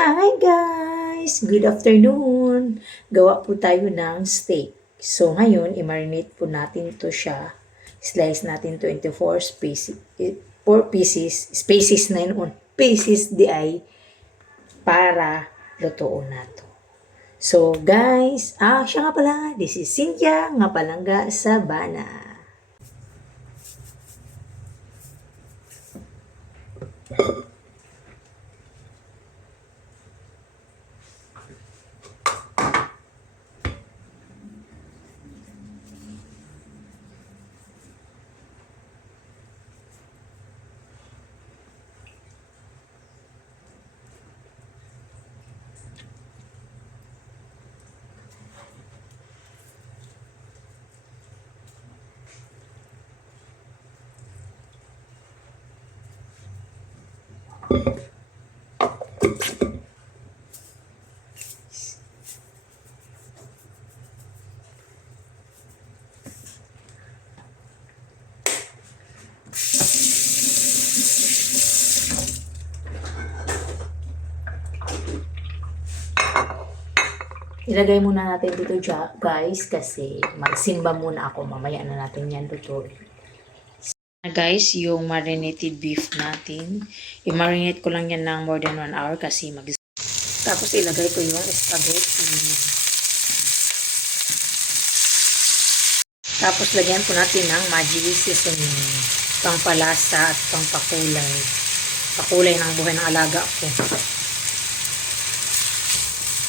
Hi guys! Good afternoon! Gawa po tayo ng steak. So ngayon, i-marinate po natin to siya. Slice natin to into 4 pieces. 4 pieces. Spaces na yun. Pieces di ay para lutoon na to. So guys, siya nga pala. This is Cynthia, nga palangga sa Bana. Ilagay muna natin dito guys kasi magsimba muna ako. Mamaya na natin yan lutuin. Guys, yung marinated beef natin. I-marinate ko lang yan ng more than 1 hour kasi Tapos ilagay ko yung spaghetti. Tapos lagyan po natin ng magic seasoning. Pangpalasa at pangpakulay. Pakulay ng buhay ng alaga ko.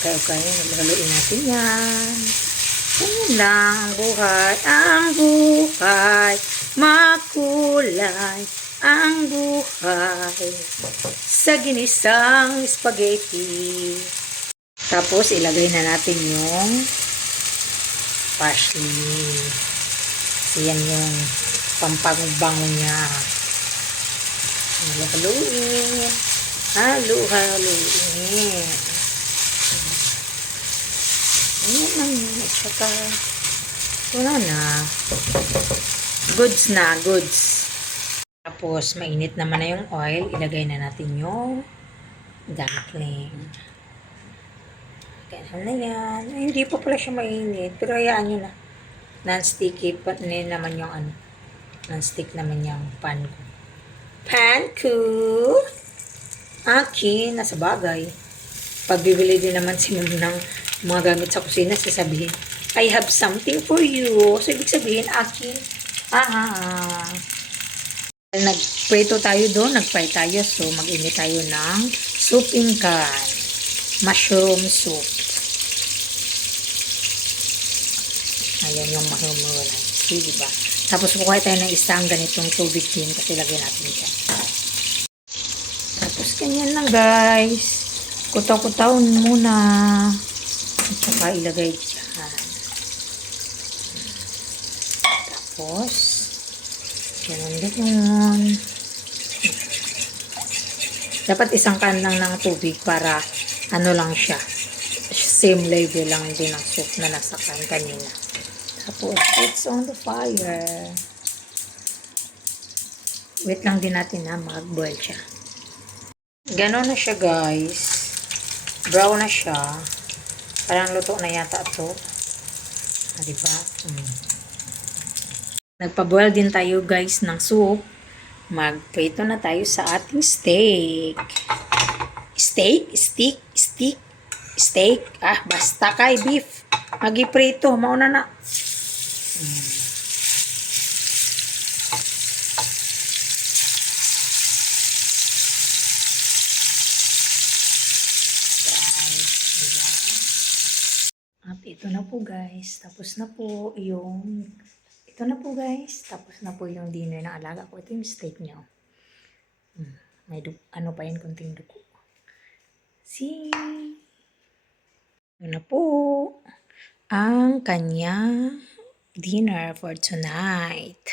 Okay, naghaluin natin yan. Ganyan lang ang buhay. Ang buhay, makulay ang buhay sa ginisang spaghetti. Tapos ilagay na natin yung parsley. Kasi yan yung pampagbango niya. Haluin. Haluin. Ayan lang yun. At saka, wala na. Goods na, goods. Tapos, mainit naman na yung oil. Ilagay na natin yung dumpling. Ganyan na yan. Hindi pa pala siya mainit. Pero hayaan nyo na. Non-sticky pa naman yung ano. Non-stick naman yung pan ko. Pan ko! Akin, nasa bagay. Pag bibili din naman si Mom ng mga gamit sa kusina, sasabihin, I have something for you. So, ibig sabihin, akin. Nagprito tayo doon, nagfry tayo. So, mag-init tayo ng soup in can. Mushroom soup. Ayan yung mushroom soup, diba? Tapos, kukuha tayo ng isang ganitong tubig din kasi lagyan natin siya. Tapos, ganyan lang guys. Kutaw-kutaw muna. At saka ilagay dyan. Tapos, ganun. Dapat isang can lang ng tubig para ano lang siya. Same level lang din ng soup na nasa can kanina. Tapos, it's on the fire. Wait lang din natin na mag-boil siya. Ganon na siya guys. Brown na siya. Parang luto na yata ito. Diba? Nagpa-boil din tayo guys ng soup. Magprito na tayo sa ating steak. Steak. Basta kay beef. Magiprito. Mauna na. At ito na po guys. Tapos na po yung dinner ng alaga ko. Ito yung steak niya. May ano pa yun, kunting dugo. See? Ito na po ang kanya dinner for tonight.